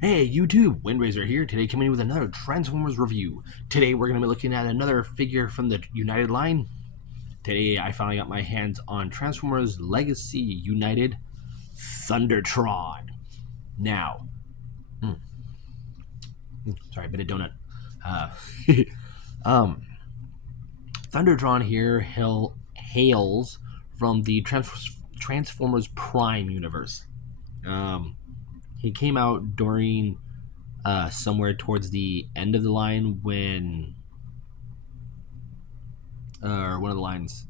Hey YouTube, Windraiser here, today coming in with another Transformers review. Today we're going to be looking at another figure from the United line. Today I finally got my hands on Transformers Legacy United Thundertron. Now, sorry, bit of donut. Uh, um, Thundertron here hails from the Transformers Prime universe. Um, he came out during somewhere towards the end of the line when or one of the lines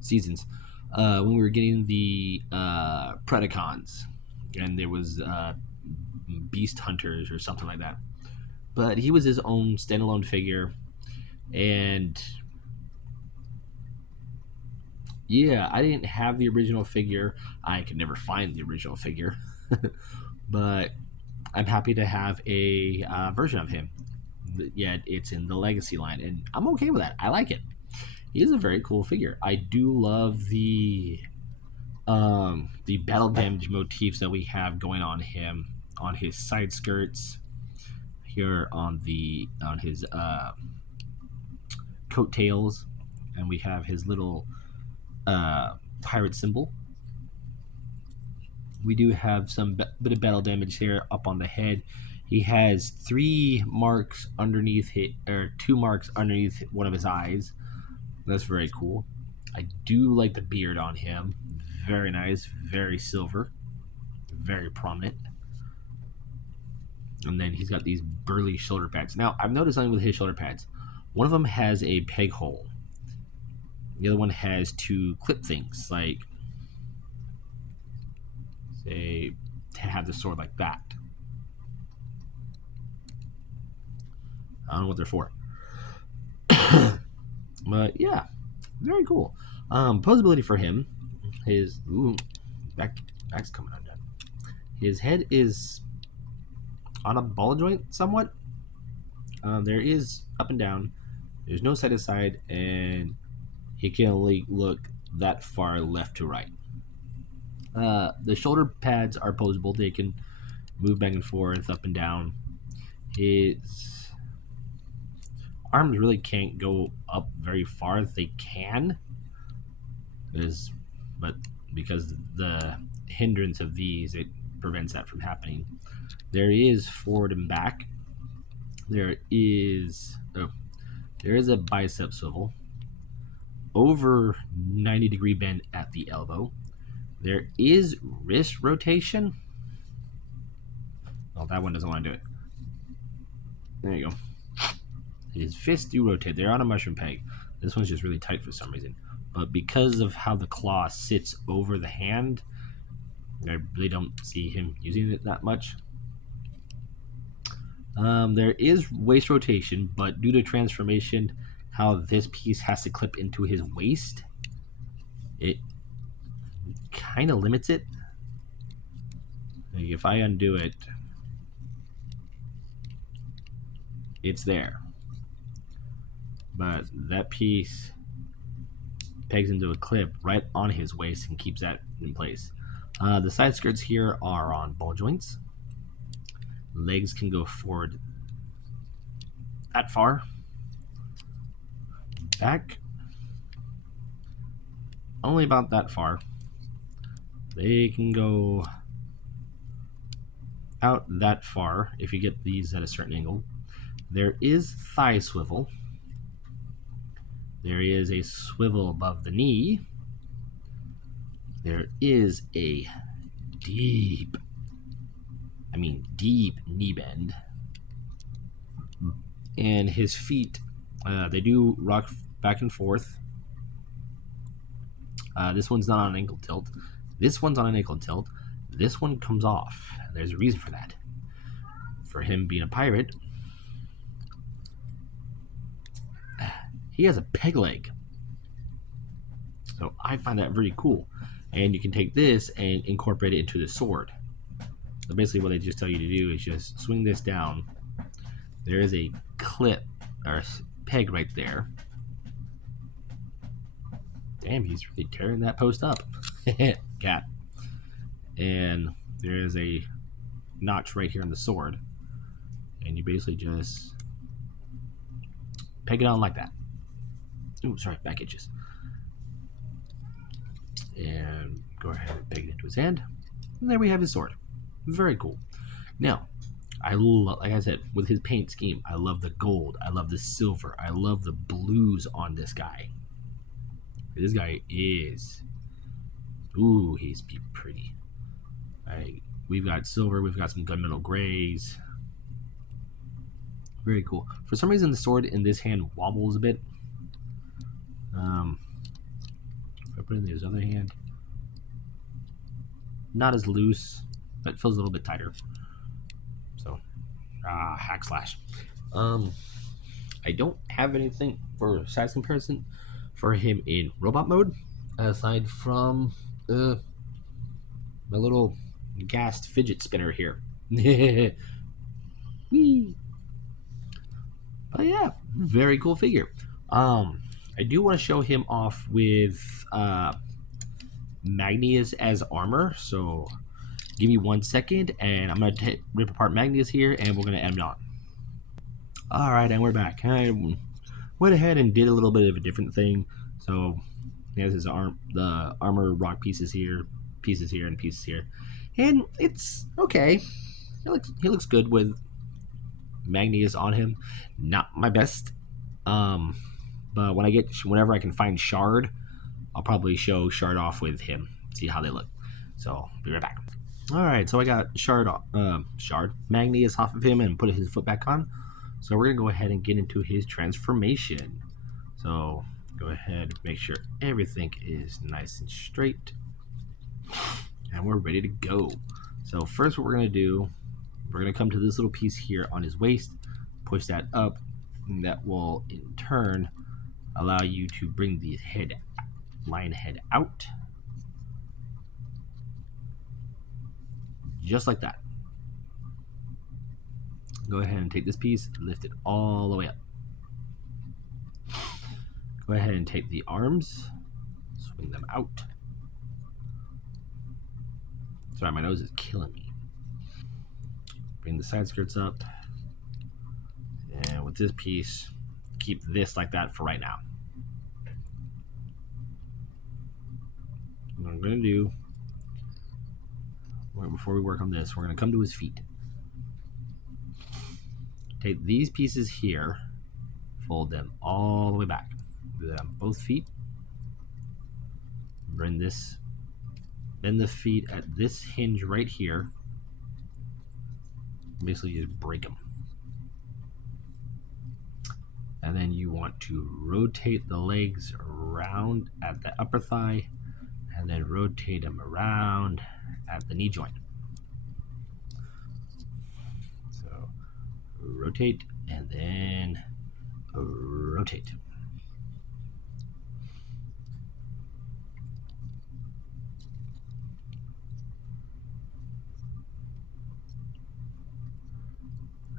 seasons when we were getting the Predacons, and there was Beast Hunters or something like that. But he was his own standalone figure, and yeah, I didn't have the original figure. I could never find the original figure, but I'm happy to have a version of him. Yet it's in the Legacy line, and I'm okay with that. I like it. He is a very cool figure. I do love the battle damage motifs that we have going on him on his side skirts here on his coattails, and we have his little pirate symbol. We do have some bit of battle damage here up on the head. He has 3 marks underneath or 2 marks underneath one of his eyes. That's very cool. I do like the beard on him. Very nice, very silver, very prominent. And then he's got these burly shoulder pads. Now, I've noticed something with his shoulder pads. One of them has a peg hole. The other one has 2 clip things, like, say, to have the sword like that. I don't know what they're for. But yeah, very cool. Posability for him. His back's coming undone. His head is on a ball joint somewhat. There is up and down. There's no side to side, and he can only look that far left to right. The shoulder pads are posable. They can move back and forth, up and down. His arms really can't go up very far. They can, but because the hindrance of these, it prevents that from happening. There is forward and back. There is a bicep swivel over 90-degree bend at the elbow. There is wrist rotation. Well, that one doesn't want to do it. There you go. His fists do rotate. They're on a mushroom peg. This one's just really tight for some reason. But because of how the claw sits over the hand, I really don't see him using it that much. There is waist rotation, but due to transformation, how this piece has to clip into his waist, it kind of limits it. Like if I undo it, it's there. But that piece pegs into a clip right on his waist and keeps that in place. The side skirts here are on ball joints. Legs can go forward that far. Back only about that far. They can go out that far if you get these at a certain angle. There is thigh swivel. There is a swivel above the knee. There is a deep knee bend. And his feet, they do rock back and forth. This one's not on an ankle tilt. This one's on an ankle tilt. This one comes off. There's a reason for that. For him being a pirate, he has a peg leg. So I find that very cool. And you can take this and incorporate it into the sword. So basically what they just tell you to do is just swing this down. There is a clip or peg right there. Damn, he's really tearing that post up. Cat. And there is a notch right here on the sword, and you basically just peg it on like that. Ooh, sorry, back itches. And go ahead and peg it into his hand. And there we have his sword. Very cool. Now, like I said, with his paint scheme, I love the gold, I love the silver, I love the blues on this guy. This guy is, ooh, he's pretty. Right, we've got silver, we've got some gunmetal grays. Very cool. For some reason, the sword in this hand wobbles a bit. If I put it in his other hand, not as loose, but feels a little bit tighter. So, hack slash. I don't have anything for size comparison for him in robot mode, aside from my little gassed fidget spinner here. Whee! But yeah, very cool figure. I do want to show him off with Magnius as armor, so give me 1 second, and I'm going to rip apart Magnius here, and we're going to end on. Alright, and we're back. I went ahead and did a little bit of a different thing. So, there's his the armor rock pieces here, and pieces here. And it's okay. He looks good with Magnius on him. Not my best. But whenever I can find Shard, I'll probably show Shard off with him. See how they look. So, be right back. Alright, so I got Magnius off of him and put his foot back on. So we're going to go ahead and get into his transformation. So go ahead, make sure everything is nice and straight. And we're ready to go. So first what we're going to do, we're going to come to this little piece here on his waist, push that up, and that will in turn allow you to bring the lion head out. Just like that. Go ahead and take this piece, lift it all the way up. Go ahead and take the arms, swing them out. Sorry, my nose is killing me. Bring the side skirts up. And with this piece, keep this like that for right now. What I'm going to do, before we work on this, we're going to come to his feet. Take these pieces here, fold them all the way back. Do that on both feet. Bring this, bend the feet at this hinge right here. Basically just break them. And then you want to rotate the legs around at the upper thigh, and then rotate them around at the knee joint. Rotate, and then rotate.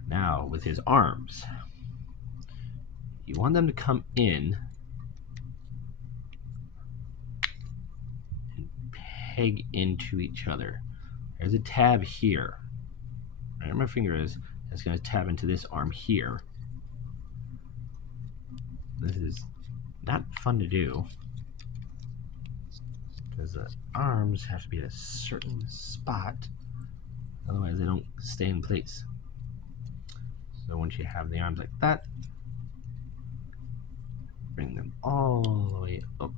Now, with his arms, you want them to come in and peg into each other. There's a tab here. Right where my finger is. It's going to tab into this arm here. This is not fun to do because the arms have to be at a certain spot, otherwise they don't stay in place. So once you have the arms like that, bring them all the way up.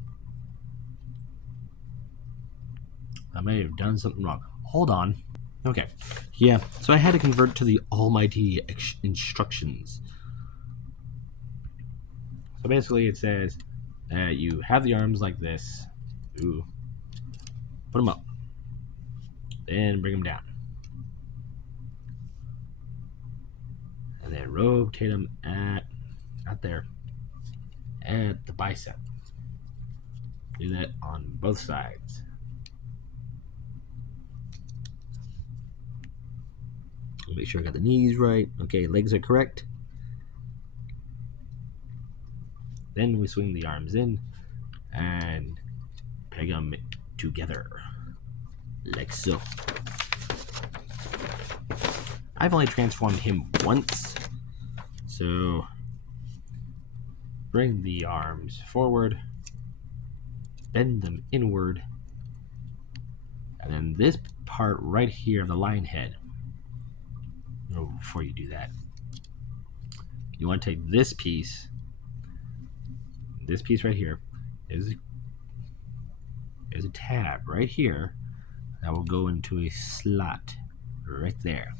I may have done something wrong. Hold on. Okay, yeah, so I had to convert to the almighty instructions. So basically it says that you have the arms like this. Ooh. Put them up. Then bring them down. And then rotate them not there, at the bicep. Do that on both sides. Make sure I got the knees right. Okay, legs are correct. Then we swing the arms in and peg them together, like so. I've only transformed him once. So bring the arms forward, bend them inward, and then this part right here of the lion head. Oh, before you do that, you want to take this piece right here. There's a tab right here that will go into a slot right there.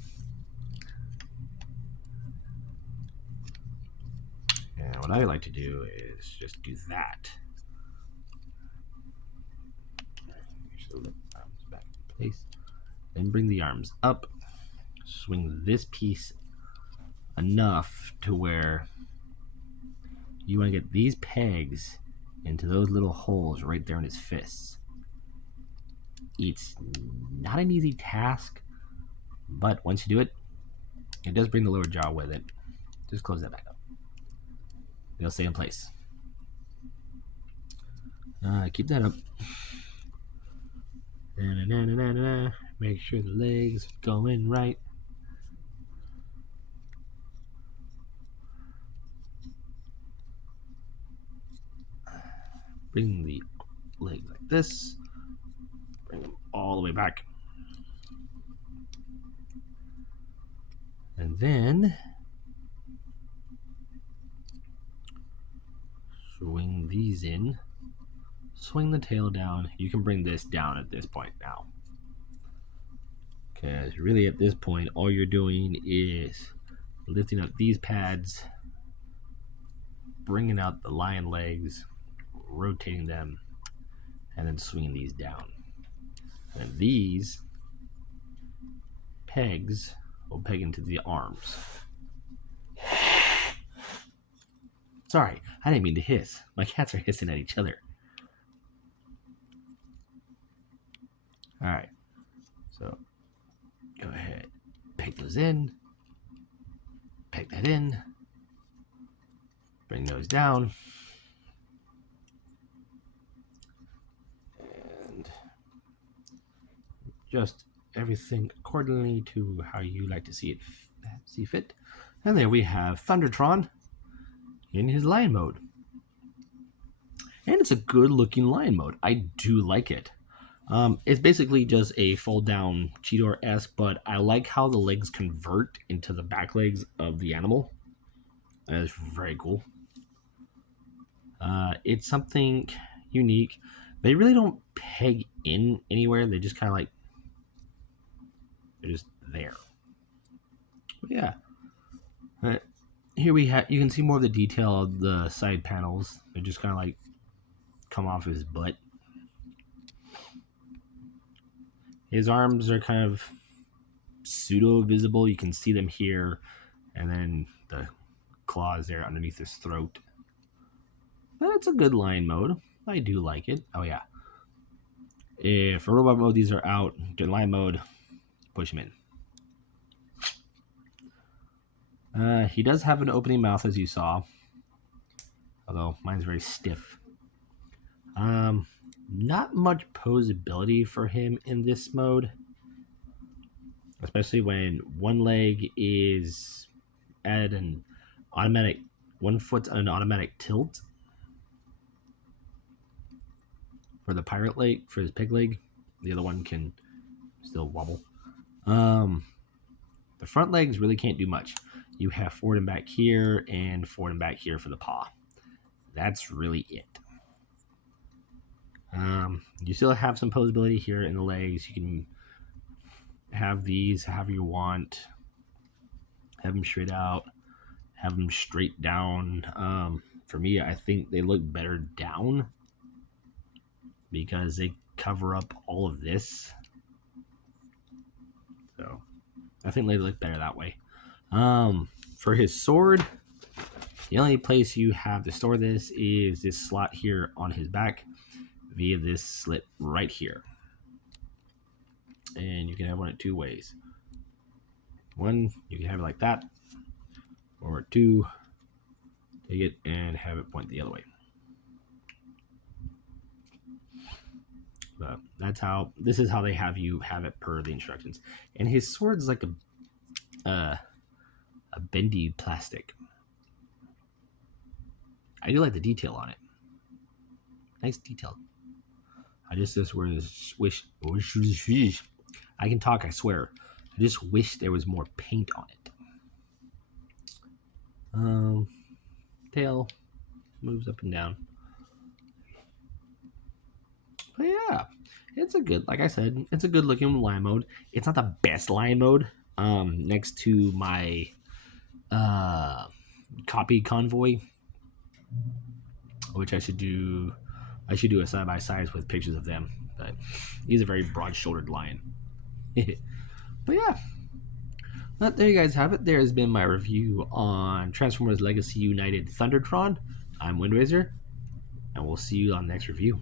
And what I like to do is just do that. So the arms back in place. Then bring the arms up. Swing this piece enough to where you want to get these pegs into those little holes right there in his fists. It's not an easy task, but once you do it, it does bring the lower jaw with it. Just close that back up. They'll stay in place. Keep that up. Make sure the legs go in right. Bring the legs like this. Bring them all the way back. And then swing these in. Swing the tail down. You can bring this down at this point now. Because really at this point, all you're doing is lifting up these pads, bringing out the lion legs, rotating them, and then swinging these down. And these pegs will peg into the arms. Sorry, I didn't mean to hiss. My cats are hissing at each other. Alright, so go ahead, peg those in, peg that in, bring those down, and just everything accordingly to how you like to see fit. And there we have Thundertron in his lion mode. And it's a good looking lion mode. I do like it. It's basically just a fold down Cheetor-esque, but I like how the legs convert into the back legs of the animal. That is very cool. It's something unique. They really don't peg in anywhere. They just kind of like, they're just there. But yeah. Here we have, you can see more of the detail of the side panels. They just kind of like come off his butt. His arms are kind of pseudo visible. You can see them here, and then the claws there underneath his throat. But it's a good lion mode. I do like it. Oh yeah. If for robot mode these are out, during lion mode, push him in. He does have an opening mouth, as you saw, although mine's very stiff. Not much posability for him in this mode, especially when one leg is at an automatic, one foot's on an automatic tilt for the pirate leg, for his pig leg. The other one can still wobble. The front legs really can't do much. You have forward and back here and forward and back here for the paw. That's really it. You still have some posability here in the legs. You can have these however you want. Have them straight out. Have them straight down. For me, I think they look better down because they cover up all of this. So I think they look better that way. For his sword, the only place you have to store this is this slot here on his back via this slit right here. And you can have one of two ways. One, you can have it like that, or two, take it and have it point the other way. But this is how they have you have it per the instructions. And his sword's like uh, a bendy plastic. I do like the detail on it. Nice detail. I just wish. I can talk, I swear. I just wish there was more paint on it. Tail moves up and down. But yeah, it's a good, like I said, it's a good looking lion mode. It's not the best lion mode. Next to my copy convoy, which I should do. I should do a side by side with pictures of them. But he's a very broad shouldered lion. But yeah, there you guys have it. There has been my review on Transformers Legacy United Thundertron. I'm Windrazor, and we'll see you on the next review.